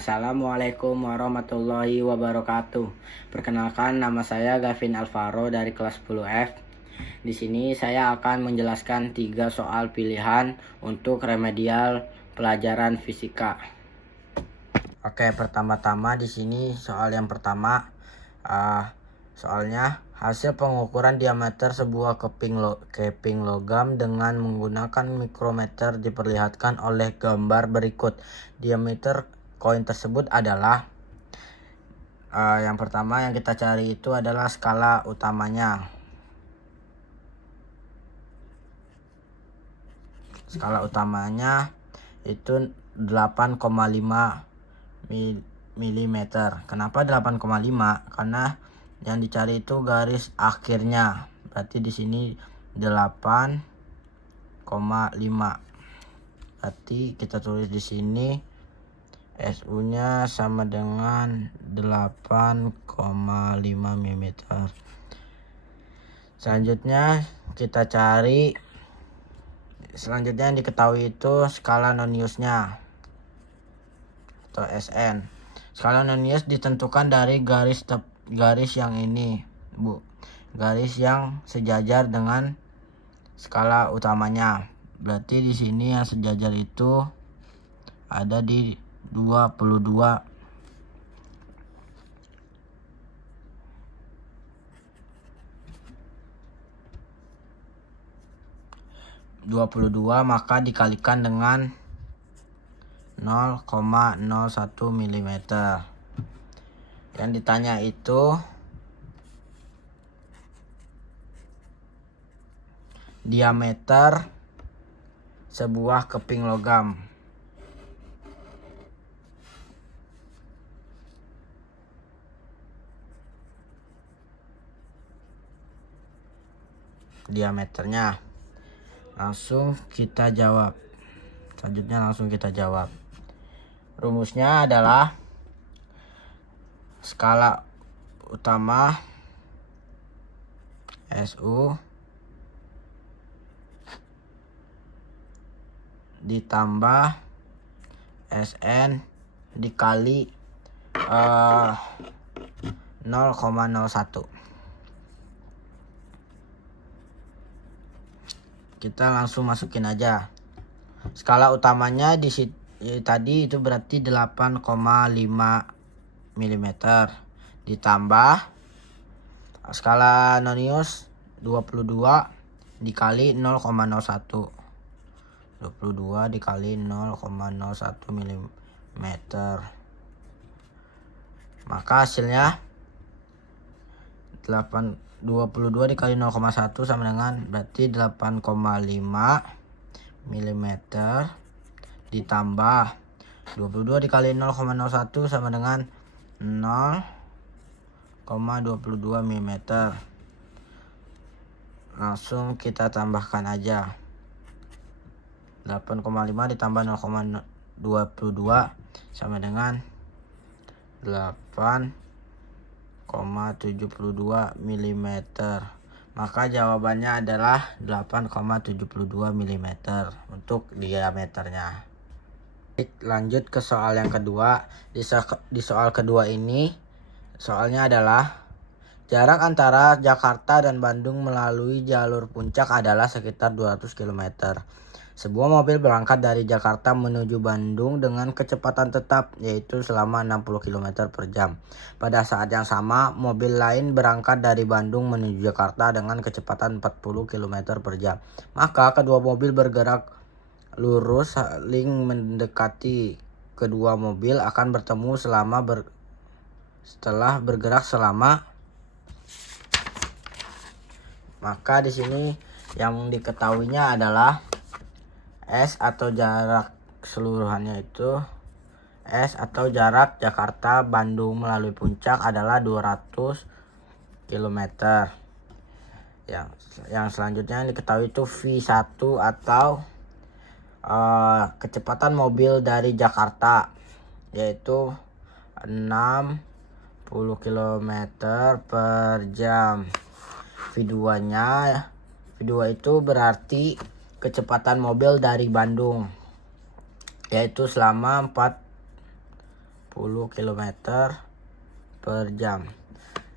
Assalamualaikum warahmatullahi wabarakatuh. Perkenalkan, nama saya Gavin Alvaro dari kelas 10F. Di sini saya akan menjelaskan 3 soal pilihan untuk remedial pelajaran fisika. Oke, pertama-tama di sini soal yang pertama, soalnya hasil pengukuran diameter sebuah keping logam dengan menggunakan mikrometer diperlihatkan oleh gambar berikut. Diameter koin tersebut adalah yang pertama yang kita cari itu adalah skala utamanya. Skala utamanya itu 8,5 mm. Kenapa 8,5? Karena yang dicari itu garis akhirnya. Berarti di sini 8,5. Berarti kita tulis di sini SU-nya sama dengan 8,5 mm. Selanjutnya yang diketahui itu skala Noniusnya atau SN. Skala Nonius ditentukan dari garis yang ini, Bu. Garis yang sejajar dengan skala utamanya. Berarti di sini yang sejajar itu ada di 22. Maka dikalikan dengan 0,01 mm. Yang ditanya itu diameter sebuah keping logam. Diameternya langsung kita jawab. Rumusnya adalah skala utama SU ditambah SN dikali 0,01. Kita langsung masukin aja. Skala utamanya tadi itu berarti 8,5 mm ditambah skala Nonius 22 dikali 0,01. 22 dikali 0,01 mm. Maka hasilnya 22 dikali 0,1 sama dengan berarti 8,5 mm ditambah 22 dikali 0,01 sama dengan 0,22 mm. Langsung kita tambahkan aja. 8,5 ditambah 0,22 sama dengan 8,72 mm. Maka jawabannya adalah 8,72 mm untuk diameternya. Lanjut ke soal yang kedua. Di soal kedua ini soalnya adalah jarak antara Jakarta dan Bandung melalui jalur puncak adalah sekitar 200 km. Sebuah mobil berangkat dari Jakarta menuju Bandung dengan kecepatan tetap, yaitu selama 60 km per jam. Pada saat yang sama, mobil lain berangkat dari Bandung menuju Jakarta dengan kecepatan 40 km per jam. Maka kedua mobil bergerak lurus saling mendekati. Kedua mobil akan bertemu setelah bergerak selama. Maka di sini yang diketahuinya adalah S atau jarak keseluruhannya itu S atau jarak Jakarta Bandung melalui puncak adalah 200 km. Yang selanjutnya yang diketahui itu V1 atau kecepatan mobil dari Jakarta, yaitu 60 km per jam. V2 itu berarti kecepatan mobil dari Bandung, yaitu selama 40 km per jam.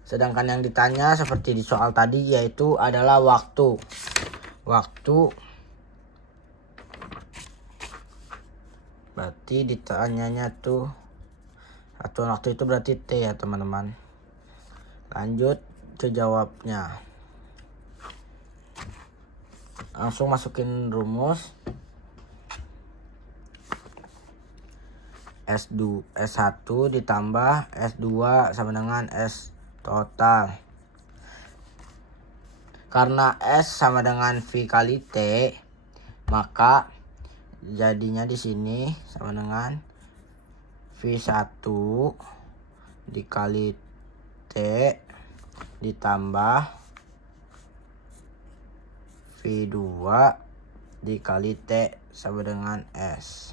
Sedangkan yang ditanya seperti di soal tadi yaitu adalah waktu. Waktu berarti ditanyanya tuh satuan waktu itu berarti T ya teman-teman. Lanjut ke jawabnya. Langsung masukin rumus. S1 ditambah S2 sama dengan S total. Karena S sama dengan V kali T, maka jadinya di sini sama dengan V1 dikali T ditambah V2 dikali T sama dengan S.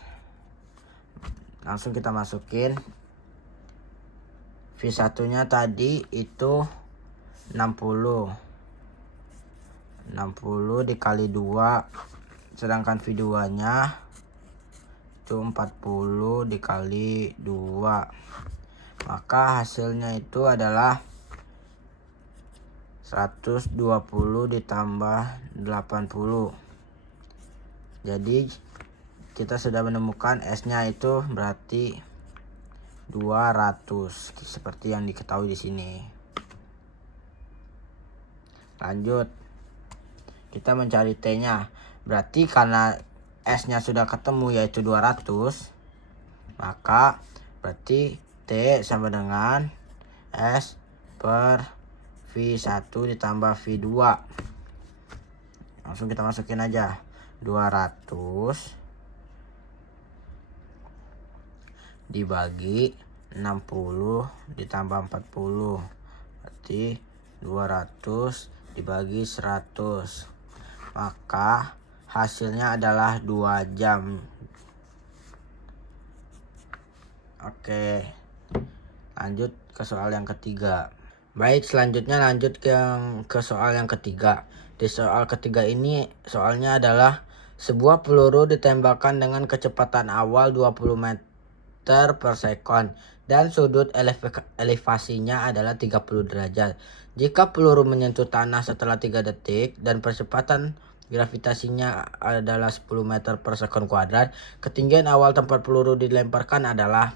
Langsung kita masukin. V1 nya tadi itu 60 dikali 2, sedangkan V2 nya itu 40 dikali 2, maka hasilnya itu adalah 120 ditambah 80. Jadi kita sudah menemukan S nya itu berarti 200 seperti yang diketahui di sini. Lanjut, kita mencari T nya. Berarti karena S nya sudah ketemu yaitu 200, maka berarti T sama dengan S per V1 ditambah V2. Langsung kita masukin aja. 200 dibagi 60 ditambah 40, berarti 200 dibagi 100, maka hasilnya adalah 2 jam. Oke, lanjut ke soal yang ketiga. Baik, selanjutnya lanjut ke soal yang ketiga. Di soal ketiga ini soalnya adalah sebuah peluru ditembakkan dengan kecepatan awal 20 meter per sekon dan sudut elevasinya adalah 30 derajat. Jika peluru menyentuh tanah setelah 3 detik dan percepatan gravitasinya adalah 10 meter per sekon kuadrat, ketinggian awal tempat peluru dilemparkan adalah.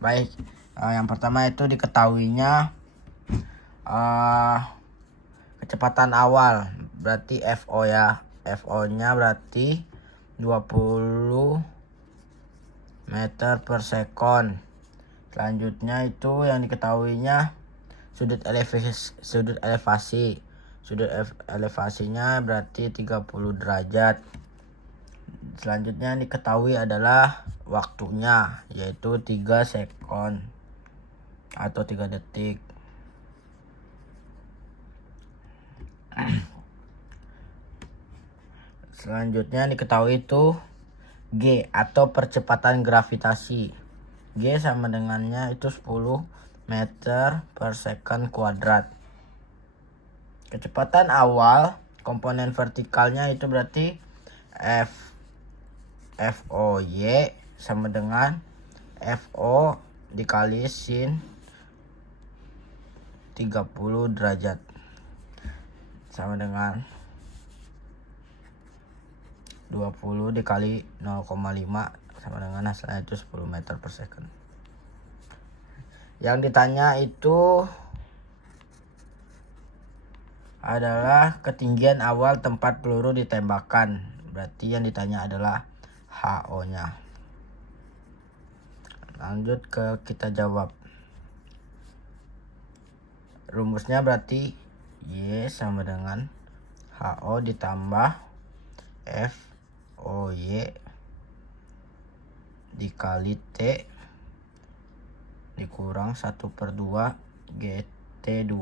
Baik, yang pertama itu diketahuinya kecepatan awal berarti FO ya. FO nya berarti 20 meter per sekon. Selanjutnya itu yang diketahuinya sudut elevasi. Sudut elevasinya berarti 30 derajat. Selanjutnya yang diketahui adalah waktunya yaitu 3 sekon atau 3 detik. Selanjutnya yang diketahui itu G atau percepatan gravitasi. G sama dengannya itu 10 meter per second kuadrat. Kecepatan awal komponen vertikalnya itu berarti FOY sama dengan FO dikali sin 30 derajat sama dengan 20 dikali 0,5 sama dengan hasilnya itu 10 meter per second. Yang ditanya itu adalah ketinggian awal tempat peluru ditembakkan. Berarti yang ditanya adalah HO nya. Lanjut ke kita jawab. Rumusnya berarti Y sama dengan HO ditambah FOY dikali T dikurang 1/2 GT2.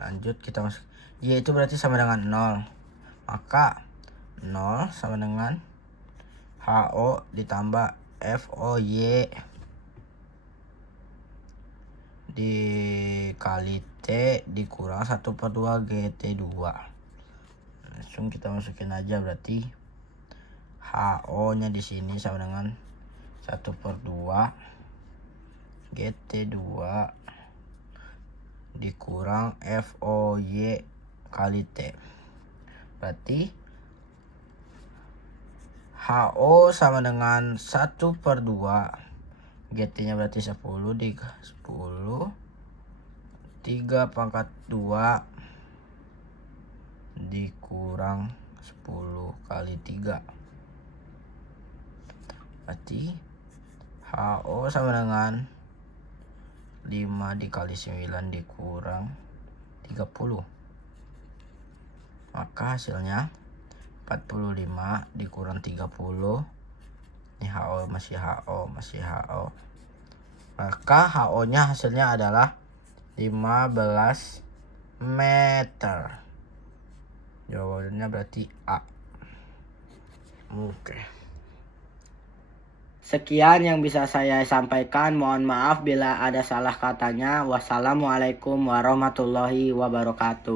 Lanjut kita masuk. Y itu berarti sama dengan 0. Maka 0 sama dengan HO ditambah FOY dikali T dikurang 1/2 GT2. Langsung kita masukin aja berarti HO-nya di sini sama dengan 1/2 GT2 dikurang FOY kali T. Berarti HO sama dengan 1/2, GT-nya berarti 10 3/2 dikurang 10 kali 3. Berarti HO sama dengan 5 dikali 9 dikurang 30. Maka hasilnya 45 dikurang 30. Ini HO masih HO. Maka HO-nya hasilnya adalah 15 meter. Jawabannya berarti A. Oke. Sekian yang bisa saya sampaikan. Mohon maaf bila ada salah katanya. Wassalamualaikum warahmatullahi wabarakatuh.